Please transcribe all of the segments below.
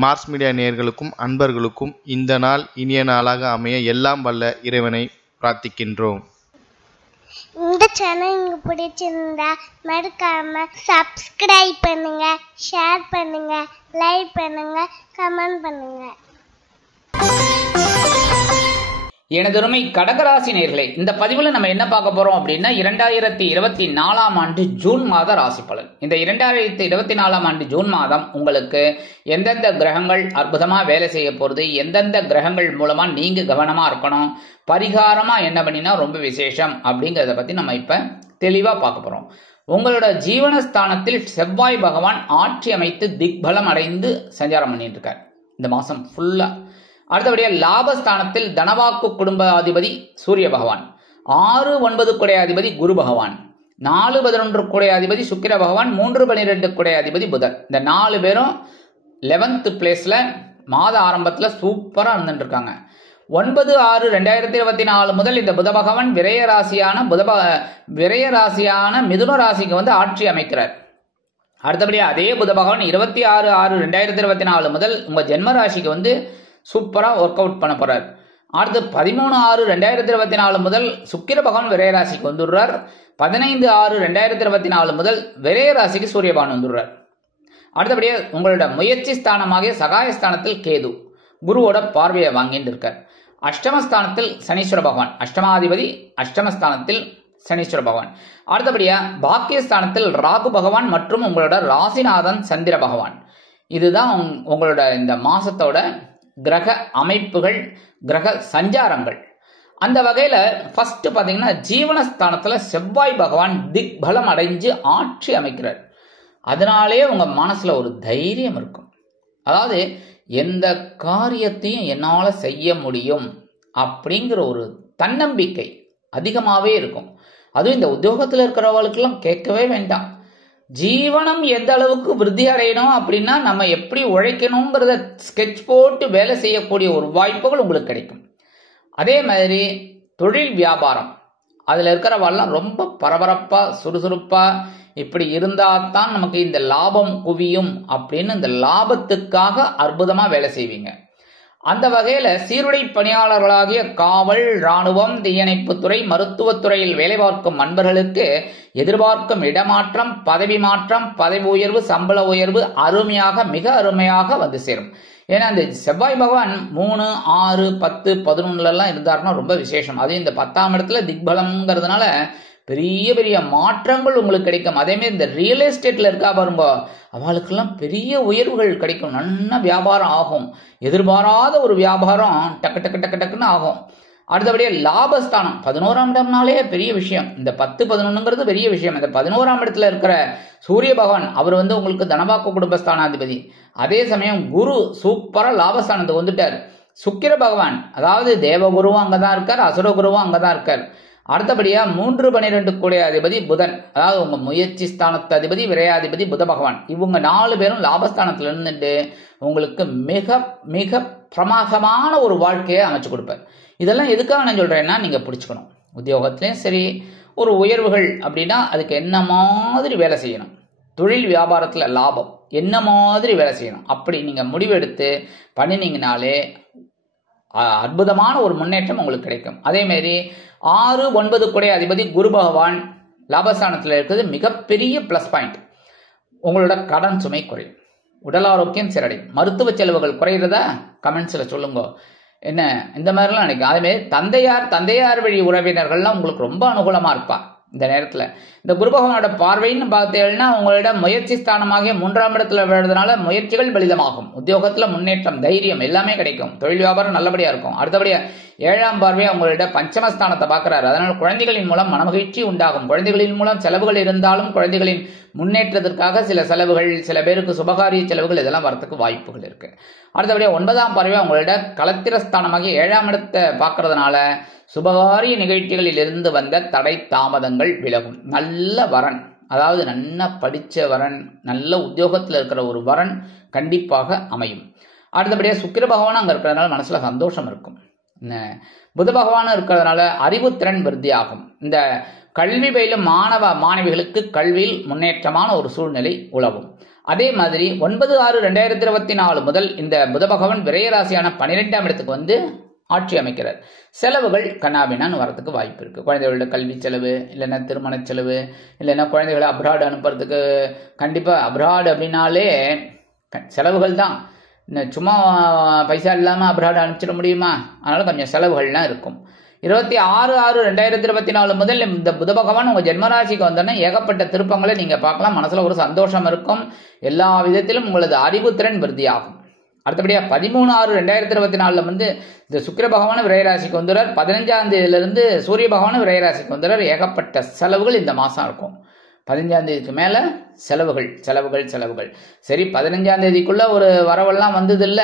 Mars media நேயர்களுக்கும் அன்பர்களுக்கும் இந்த நாள் இனிய நாளாக அமைய எல்லாம் வல்ல இறைவனை பிரார்த்திக்கின்றோம். இந்த சேனல் உங்களுக்கு பிடிச்சிருந்தா மறக்காம சப்ஸ்கிரைப் பண்ணுங்க, ஷேர் பண்ணுங்க, லைக் பண்ணுங்க, கமெண்ட் பண்ணுங்க. எனதருமை கடகராசி நேயர்களே, இந்த பதிவில் நம்ம என்ன பார்க்க போறோம் அப்படின்னா 2024 ஆண்டு ஜூன் மாத ராசி பலன். இந்த 2024 ஆண்டு ஜூன் மாதம் உங்களுக்கு எந்தெந்த கிரகங்கள் அற்புதமா வேலை செய்ய போறது, எந்தெந்த கிரகங்கள் மூலமா நீங்க கவனமா இருக்கணும், பரிகாரமா என்ன பண்ணினா ரொம்ப விசேஷம் அப்படிங்கறத பத்தி நம்ம இப்ப தெளிவா பார்க்க போறோம். உங்களோட ஜீவனஸ்தானத்தில் செவ்வாய் பகவான் ஆட்சி அமைத்து திக்பலம் அடைந்து சஞ்சாரம் பண்ணிட்டு இருக்கார் இந்த மாசம் ஃபுல்லா. அடுத்தபடியா லாபஸ்தானத்தில் தனவாக்கு குடும்பாதிபதி சூரிய பகவான், 6, 9 குடையாதிபதி குரு பகவான், 4, 11 குடையாதிபதி சுக்கிர பகவான், 3, 12 குடையாதிபதி புதன். இந்த 4 பேரும் 11th பிளேஸ்ல மாத ஆரம்பத்துல சூப்பரா இருந்துட்டு இருக்காங்க. 9, 6, 2024 முதல் இந்த புத பகவான் விரயராசியான மிதுன ராசிக்கு வந்து ஆட்சி அமைக்கிறார். அடுத்தபடியா அதே புத பகவான் 26, 6, 2024 முதல் உங்க ஜென்ம ராசிக்கு வந்து சூப்பரா ஒர்க் அவுட் பண்ண போறார். அடுத்து 13, 6, 2024 முதல் சுக்கிர பகவான் விரயராசிக்கு வந்துடுறார். 15, 6, 2024 முதல் விரயராசிக்கு சூரிய பகவான் வந்துடுறார். அடுத்தபடியா உங்களோட முயற்சி ஸ்தானமாக சகாயஸ்தானத்தில் கேது குருவோட பார்வையை வாங்கிட்டு இருக்கார். அஷ்டமஸ்தானத்தில் சனீஸ்வர பகவான், அஷ்டமாதிபதி அஷ்டமஸ்தானத்தில் சனீஸ்வர பகவான். அடுத்தபடியா பாக்கியஸ்தானத்தில் ராகு பகவான் மற்றும் உங்களோட ராசிநாதன் சந்திர பகவான். இதுதான் உங்களோட இந்த மாசத்தோட கிரக அமைப்புகள், கிரக சஞ்சாரங்கள். அந்த வகையில ஃபர்ஸ்ட் பாத்தீங்கன்னா ஜீவனஸ்தானத்துல செவ்வாய் பகவான் திக்பலம் அடைஞ்சு ஆட்சி அமைக்கிறார். அதனாலே உங்க மனசுல ஒரு தைரியம் இருக்கும். அதாவது எந்த காரியத்தையும் என்னால செய்ய முடியும் அப்படிங்கிற ஒரு தன்னம்பிக்கை அதிகமாவே இருக்கும். அதுவும் இந்த உத்தியோகத்தில் இருக்கிறவர்களுக்கெல்லாம் கேட்கவே வேண்டாம். ஜீவனம் எந்த அளவுக்கு விருத்தி அடையணும் அப்படின்னா நம்ம எப்படி உழைக்கணுங்கிறத ஸ்கெட்ச் போட்டு வேலை செய்யக்கூடிய ஒரு வாய்ப்புகள் உங்களுக்கு கிடைக்கும். அதே மாதிரி தொழில் வியாபாரம் அதுல இருக்கிறவெல்லாம் ரொம்ப பரபரப்பா சுறுசுறுப்பா இப்படி இருந்தா தான் நமக்கு இந்த லாபம் குவியும் அப்படின்னு இந்த லாபத்துக்காக அற்புதமா வேலை செய்வீங்க. அந்த வகையில சீருடை பணியாளர்களாகிய காவல், இராணுவம், தீயணைப்புத்துறை, மருத்துவத்துறையில் வேலை பார்க்கும் நண்பர்களுக்கு எதிர்பார்க்கும் இடமாற்றம், பதவி மாற்றம், பதவி உயர்வு, சம்பள உயர்வு மிக அருமையாக வந்து சேரும். ஏன்னா இந்த செவ்வாய் பகவான் 3, 6, 10, 11 இருந்தாருன்னா ரொம்ப விசேஷம். அதுவும் இந்த 10ஆம் இடத்துல திக்பலம்ங்கிறதுனால பெரிய பெரிய மாற்றங்கள் உங்களுக்கு கிடைக்கும். அதே மாதிரி இந்த ரியல் எஸ்டேட்ல இருக்கா பாருங்க, அவளுக்கெல்லாம் பெரிய உயர்வுகள் கிடைக்கும். நல்ல வியாபாரம் ஆகும். எதிர்பாராத ஒரு வியாபாரம் டக்கு டக்கு டக்கு டக்குன்னு ஆகும். அடுத்தபடியே லாபஸ்தானம் 11ஆம் இடம்னாலே பெரிய விஷயம். இந்த 10, 11ங்கிறது பெரிய விஷயம். இந்த 11ஆம் இடத்துல இருக்கிற சூரிய பகவான் அவர் வந்து உங்களுக்கு தனவாக்கு குடும்பஸ்தானாதிபதி. அதே சமயம் குரு சூப்பரா லாபஸ்தானத்துக்கு வந்துட்டார். சுக்கிர பகவான் அதாவது தேவகுருவும் அங்கதான் இருக்கார், அசுரகுருவும் அங்கதான் இருக்கார். அடுத்தபடியா 3, 12 குடையாதிபதி புதன், அதாவது உங்க முயற்சி ஸ்தானத்து அதிபதி விரையாதிபதி புத பகவான். இவங்க 4 பேரும் லாபஸ்தானத்துல இருந்துட்டு உங்களுக்கு மிக மிக பிரமாதமான ஒரு வாழ்க்கையை அமைச்சு கொடுப்பார். இதெல்லாம் எதுக்காக நான் சொல்றேன்னா, நீங்க பிடிச்சுக்கணும். உத்தியோகத்திலையும் சரி ஒரு உயர்வுகள் அப்படின்னா அதுக்கு என்ன மாதிரி வேலை செய்யணும், தொழில் வியாபாரத்துல லாபம் என்ன மாதிரி வேலை செய்யணும் அப்படி நீங்க முடிவெடுத்து பண்ணினீங்கனாலே அற்புதமான ஒரு முன்னேற்றம் உங்களுக்கு கிடைக்கும். அதே மாதிரி 6, 9 குடை அதிபதி குரு பகவான் லாபஸ்தானத்தில் இருக்கிறது மிகப்பெரிய பிளஸ் பாயிண்ட். உங்களோட கடன் சுமை குறையும், உடல் ஆரோக்கியம் சீரடையும், மருத்துவ செலவுகள் குறையிறதா கமெண்ட்ஸ்ல சொல்லுங்க. என்ன இந்த மாதிரிலாம் நினைக்கும். அதே மாதிரி தந்தையார் வழி உறவினர்கள்லாம் உங்களுக்கு ரொம்ப அனுகூலமா இருப்பா. இந்த நேரத்துல இந்த குரு பகவானோட பார்வைன்னு பார்த்தீங்கன்னா உங்களோட முயற்சி ஸ்தானமாக 3ஆம் இடத்துல விழுறதுனால முயற்சிகள் பலிதமாகும். உத்தியோகத்துல முன்னேற்றம், தைரியம் எல்லாமே கிடைக்கும். தொழில் வியாபாரம் நல்லபடியா இருக்கும். அடுத்தபடியா 7ஆம் பார்வையா உங்களோட பஞ்சமஸ்தானத்தை பார்க்கிறாரு. அதனால குழந்தைகளின் மூலம் மனமகிழ்ச்சி உண்டாகும். குழந்தைகளின் மூலம் செலவுகள் இருந்தாலும் குழந்தைகளின் முன்னேற்றத்திற்காக சில செலவுகள், சில பேருக்கு சுபகாரிய செலவுகள் இதெல்லாம் வரத்துக்கு வாய்ப்புகள் இருக்கு. அடுத்தபடியா 9ஆம் பார்வையா உங்களோட களத்திரஸ்தானமாக 7ஆம் இடத்தை பார்க்கறதுனால சுபகாரிய நிகழ்ச்சிகளில் இருந்து வந்த தடை தாமதங்கள் விலகும். நல்ல வரன், அதாவது நல்லா படிச்ச வரன், நல்ல உத்தியோகத்தில் இருக்கிற ஒரு வரன் கண்டிப்பாக அமையும். அடுத்தபடியா சுக்கிர பகவான் அங்க இருக்கிறதுனால மனசுல சந்தோஷம் இருக்கும். புத பகவான் இருக்கிறதுனால அறிவுத்திறன் விருத்தியாகும். இந்த கல்வி பயிலும் மாணவ மாணவிகளுக்கு கல்வியில் முன்னேற்றமான ஒரு சூழ்நிலை உலவும். அதே மாதிரி 9/6/2024 முதல் இந்த புத பகவான் விரயராசியான 12ஆம் இடத்துக்கு வந்து ஆட்சி அமைக்கிறார். செலவுகள் கண்ணாபின்னான்னு வரதுக்கு வாய்ப்பு இருக்கு. குழந்தைகளோட கல்வி செலவு, இல்லைன்னா திருமண செலவு, இல்லைன்னா குழந்தைகளை அப்ராடு அனுப்புறதுக்கு. கண்டிப்பா அப்ராடு அப்படின்னாலே செலவுகள் தான். சும்மா பைசா இல்லாம அப்ராடு அனுப்பிச்சிட முடியுமா? அதனால கொஞ்சம் செலவுகள்லாம் இருக்கும். 26/6/2024 முதல் இந்த புத பகவான் உங்க ஜென்மராசிக்கு வந்தோன்னா ஏகப்பட்ட திருப்பங்களை நீங்க பார்க்கலாம். மனசுல ஒரு சந்தோஷம் இருக்கும். எல்லா விதத்திலும் உங்களது அறிவுத்திறன் விருத்தியாகும். அடுத்தபடியா 13/6/2024 வந்து இந்த சுக்கிர பகவான் விரயராசிக்கு வந்துடுறார். 15ஆம் தேதியிலிருந்து சூரிய பகவான் விரயராசிக்கு வந்துடுறார். ஏகப்பட்ட செலவுகள் இந்த மாசம் இருக்கும். 15ஆம் தேதிக்கு மேல செலவுகள் செலவுகள் செலவுகள். சரி, 15ஆம் தேதிக்குள்ள ஒரு வரவெல்லாம் வந்தது இல்ல,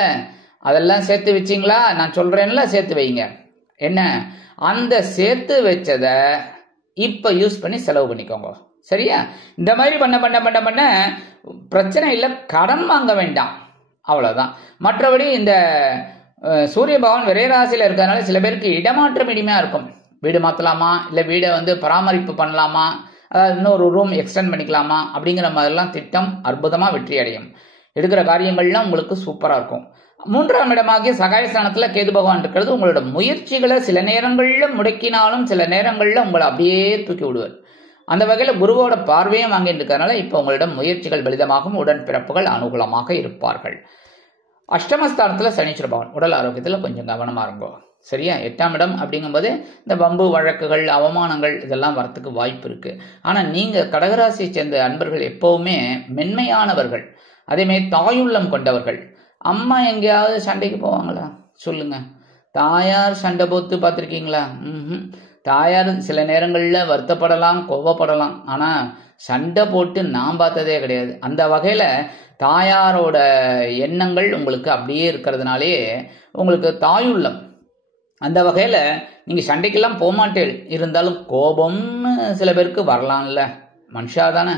அதெல்லாம் சேர்த்து வச்சிங்களா? நான் சொல்றேன்ல, சேர்த்து வைங்க. என்ன, அந்த சேர்த்து வச்சத இப்ப யூஸ் பண்ணி செலவு பண்ணிக்கோங்க. சரியா? இந்த மாதிரி பண்ண பண்ண பண்ண பண்ண பிரச்சனை இல்லை, கடன் வாங்க வேண்டாம், அவ்வளவுதான். மற்றபடி இந்த சூரிய பகவான் விரயராசியில இருக்கிறதுனால சில பேருக்கு இடமாற்றம் இனிமையா இருக்கும். வீடு மாத்தலாமா, இல்ல வீடை வந்து பராமரிப்பு பண்ணலாமா, அதாவது இன்னொரு ரூம் எக்ஸ்டெண்ட் பண்ணிக்கலாமா அப்படிங்கிற மாதிரிலாம் திட்டம் அற்புதமா வெற்றி அடையும். எடுக்கிற காரியங்கள்லாம் உங்களுக்கு சூப்பரா இருக்கும். 3ஆம் இடமாகிய சகாயஸ்தானத்துல கேது பகவான் இருக்கிறது உங்களோட முயற்சிகளை சில நேரங்கள்ல முடக்கினாலும் சில நேரங்கள்ல உங்களை அப்படியே தூக்கி விடுவார். அந்த வகையில குருவோட பார்வையும் வாங்கிட்டு இருக்கிறதுனால இப்ப உங்களிடம் முயற்சிகள் பலிதமாகும். உடன்பிறப்புகள் அனுகூலமாக இருப்பார்கள். அஷ்டமஸ்தானத்துல சனீஸ்வர பகவான் உடல் ஆரோக்கியத்துல கொஞ்சம் கவனமா இருங்கோ. சரியா? 8ஆம் இடம் அப்படிங்கும்போது இந்த வம்பு வழக்குகள் அவமானங்கள் இதெல்லாம் வரத்துக்கு வாய்ப்பு இருக்கு. ஆனா நீங்க கடகராசியை சேர்ந்த அன்பர்கள் எப்பவுமே மென்மையானவர்கள், அதே மாதிரி தாயுள்ளம் கொண்டவர்கள். அம்மா எங்கேயாவது சண்டைக்கு போவாங்களா சொல்லுங்க? தாயார் சண்டை போத்து பார்த்துருக்கீங்களா? தாயார் சில நேரங்கள்ல வருத்தப்படலாம், கோவப்படலாம், ஆனா சண்டை போட்டு நான் பார்த்ததே கிடையாது. அந்த வகையில தாயாரோட எண்ணங்கள் உங்களுக்கு அப்படியே இருக்கிறதுனாலே உங்களுக்கு தாயுள்ளம். அந்த வகையில நீங்க சண்டைக்கெல்லாம் போக மாட்டேன், இருந்தாலும் கோபம்னு சில பேருக்கு வரலாம்ல, மனுஷாதானே.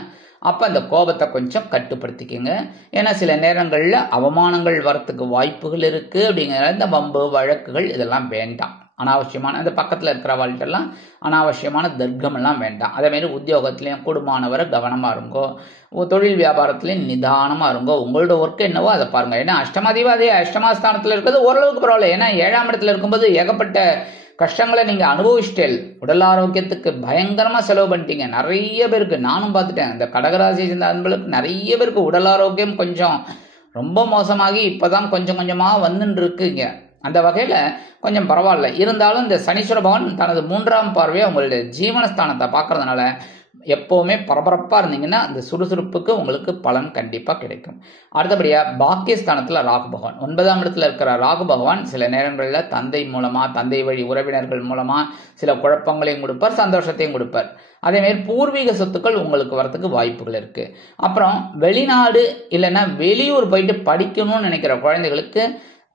அப்ப அந்த கோபத்தை கொஞ்சம் கட்டுப்படுத்திக்கங்க. ஏன்னா சில நேரங்கள்ல அவமானங்கள் வரத்துக்கு வாய்ப்புகள் இருக்கு. அப்படிங்கிற இந்த வம்பு வழக்குகள் இதெல்லாம் வேண்டாம். அனாவசியமான அந்த பக்கத்துல இருக்கிற வாழ்க்கெல்லாம் அனாவசியமான தர்க்கம் எல்லாம் வேண்டாம். அதே மாதிரி உத்தியோகத்திலையும் கூடுமானவரை கவனமா இருங்கோ. தொழில் வியாபாரத்திலையும் நிதானமா இருங்கோ. உங்களோட ஒர்க் என்னவோ அதை பாருங்க. ஏன்னா அஷ்டமாதிபதி அஷ்டமாஸ்தானத்துல இருக்கிறது ஓரளவுக்கு பரவாயில்ல. ஏன்னா 7ஆம் இடத்துல இருக்கும்போது ஏகப்பட்ட கஷ்டங்களை நீங்க அனுபவிச்சிட்டேன். உடல் ஆரோக்கியத்துக்கு பயங்கரமா செலவு பண்ணிட்டீங்க. நிறைய பேருக்கு நானும் பார்த்துட்டேன். இந்த கடகராசியை சேர்ந்த அன்பர்களுக்கு நிறைய பேருக்கு உடல் ஆரோக்கியம் கொஞ்சம் ரொம்ப மோசமாகி இப்பதான் கொஞ்சம் கொஞ்சமா வந்துட்டு இருக்குங்க. அந்த வகையில கொஞ்சம் பரவாயில்ல. இருந்தாலும் இந்த சனீஸ்வர பகவான் தனது 3ஆம் பார்வையை உங்களுடைய ஜீவனஸ்தானத்தை பார்க்கறதுனால எப்பவுமே பரபரப்பா இருந்தீங்கன்னா அந்த சுறுசுறுப்புக்கு உங்களுக்கு பலன் கண்டிப்பா கிடைக்கும். அடுத்தபடியா பாக்கியஸ்தானத்துல ராகு பகவான் 9ஆம் இடத்துல இருக்கிற ராகு பகவான் சில நேரங்களில் தந்தை மூலமா, தந்தை வழி உறவினர்கள் மூலமா சில குழப்பங்களையும் கொடுப்பார், சந்தோஷத்தையும் கொடுப்பார். அதே மாதிரி பூர்வீக சொத்துக்கள் உங்களுக்கு வரத்துக்கு வாய்ப்புகள் இருக்கு. அப்புறம் வெளிநாடு இல்லைன்னா வெளியூர் போயிட்டு படிக்கணும்னு நினைக்கிற குழந்தைகளுக்கு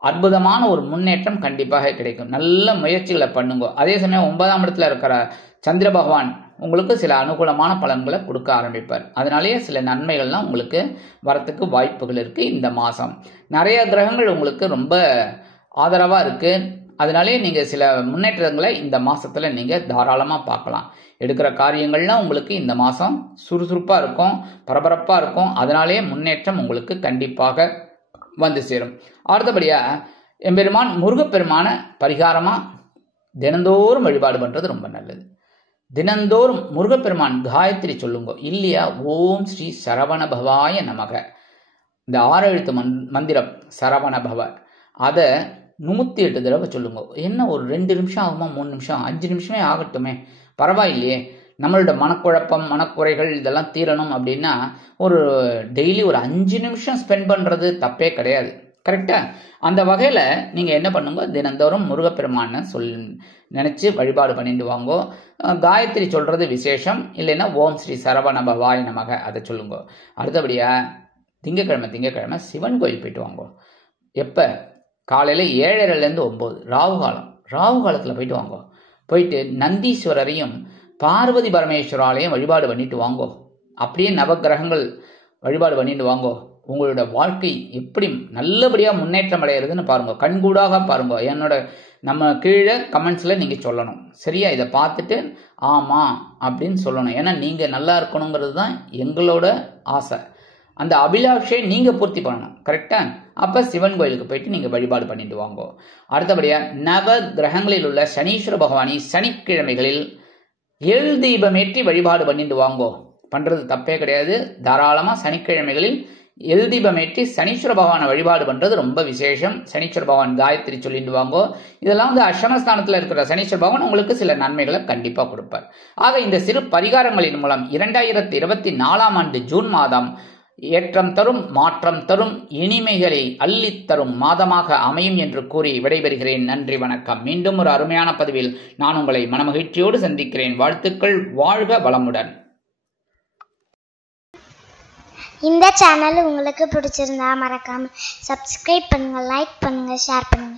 அற்புதமான ஒரு முன்னேற்றம் கண்டிப்பாக கிடைக்கும். நல்ல முயற்சிகளை பண்ணுங்க. அதே சமயம் 9ஆம் இடத்துல இருக்கிற சந்திர பகவான் உங்களுக்கு சில அனுகூலமான பலன்களை கொடுக்க ஆரம்பிப்பார். அதனாலேயே சில நன்மைகள்லாம் உங்களுக்கு வரத்துக்கு வாய்ப்புகள் இருக்கு. இந்த மாசம் நிறைய கிரகங்கள் உங்களுக்கு ரொம்ப ஆதரவா இருக்கு. அதனாலேயே நீங்க சில முன்னேற்றங்களை இந்த மாசத்துல நீங்க தாராளமா பார்க்கலாம். எடுக்கிற காரியங்கள்லாம் உங்களுக்கு இந்த மாசம் சுறுசுறுப்பா இருக்கும், பரபரப்பா இருக்கும். அதனாலேயே முன்னேற்றம் உங்களுக்கு கண்டிப்பாக வந்து சேரும். அடுத்தபடியா எம்பெருமான் முருகப்பெருமான பரிகாரமா தினந்தோறும் வழிபாடு பண்றது ரொம்ப நல்லது. தினந்தோறும் முருகப்பெருமான் காயத்ரி சொல்லுங்க. இல்லையா ஓம் ஸ்ரீ சரவண பவாய நமக, இந்த 6 எழுத்து மந்திரம் சரவண பவ, அதை 108 தடவை சொல்லுங்க. என்ன ஒரு 2 நிமிஷம் ஆகுமா, 3 நிமிஷம், 5 நிமிஷமே ஆகட்டுமே, பரவாயில்லையே. நம்மளோட மனக்குழப்பம் மனக்குறைகள் இதெல்லாம் தீரணும் அப்படின்னா ஒரு டெய்லி ஒரு 5 நிமிஷம் ஸ்பெண்ட் பண்றது தப்பே கிடையாது. கரெக்டா? அந்த வகையில நீங்க என்ன பண்ணுங்க, தினந்தோறும் முருகப்பெருமான நினைச்சு வழிபாடு பண்ணிட்டு வாங்கோ. காயத்ரி சொல்றது விசேஷம். இல்லைன்னா ஓம் ஸ்ரீ சரவண பவாய நமக அதை சொல்லுங்க. அடுத்தபடியா திங்கக்கிழமை சிவன் கோயில் போயிட்டு வாங்கோ. எப்ப? காலையில 7:30 9 ராகு காலம். ராகு காலத்துல போயிட்டு வாங்கோ. போயிட்டு நந்தீஸ்வரரையும் பார்வதி பரமேஸ்வராலையும் வழிபாடு பண்ணிட்டு வாங்கோ. அப்படியே நவகிரகங்கள் வழிபாடு பண்ணிட்டு வாங்கோ. உங்களோட வாழ்க்கை எப்படி நல்லபடியா முன்னேற்றம் அடைகிறதுன்னு பாருங்க, கண்கூடாக பாருங்க. நம்ம கீழே கமெண்ட்ஸ்ல நீங்க சொல்லணும். சரியா? இதை பார்த்துட்டு ஆமா அப்படின்னு சொல்லணும். ஏன்னா நீங்க நல்லா இருக்கணுங்கிறது தான் எங்களோட ஆசை. அந்த அபிலாஷை நீங்க பூர்த்தி பண்ணணும். கரெக்டா? அப்ப சிவன் கோயிலுக்கு போயிட்டு நீங்க வழிபாடு பண்ணிட்டு வாங்க. அடுத்தபடியா நவ கிரகங்களில் உள்ள சனீஸ்வர பகவானை சனிக்கிழமைகளில் எள் தீபமேற்றி வழிபாடு பண்ணிட்டு வாங்கோ. பண்றது தப்பே கிடையாது. தாராளமா சனிக்கிழமைகளில் எள் தீபமேற்றி சனீஸ்வர பகவானை வழிபாடு பண்றது ரொம்ப விசேஷம். சனீஸ்வர பகவான் காயத்ரி சொல்லிட்டு வாங்கோ. இதெல்லாம் வந்து அஷ்டமஸ்தானத்தில் இருக்கிற சனீஸ்வர பகவான் உங்களுக்கு சில நன்மைகளை கண்டிப்பா கொடுப்பார். ஆக இந்த சிறு பரிகாரங்களின் மூலம் 2024ஆம் ஆண்டு ஜூன் மாதம் ஏற்றம் தரும், மாற்றம் தரும், இனிமைகளை அள்ளித்தரும் மாதமாக அமையும் என்று கூறி விடைபெறுகிறேன். நன்றி, வணக்கம். மீண்டும் ஒரு அருமையான பதிவில் நான் உங்களை மனமகிழ்ச்சியோடு சந்திக்கிறேன். வாழ்த்துக்கள். வாழ்க வளமுடன். இந்த சேனல் உங்களுக்கு பிடிச்சிருந்தா மறக்காம சப்ஸ்கிரைப் பண்ணுங்க, லைக் பண்ணுங்க, ஷேர் பண்ணுங்க.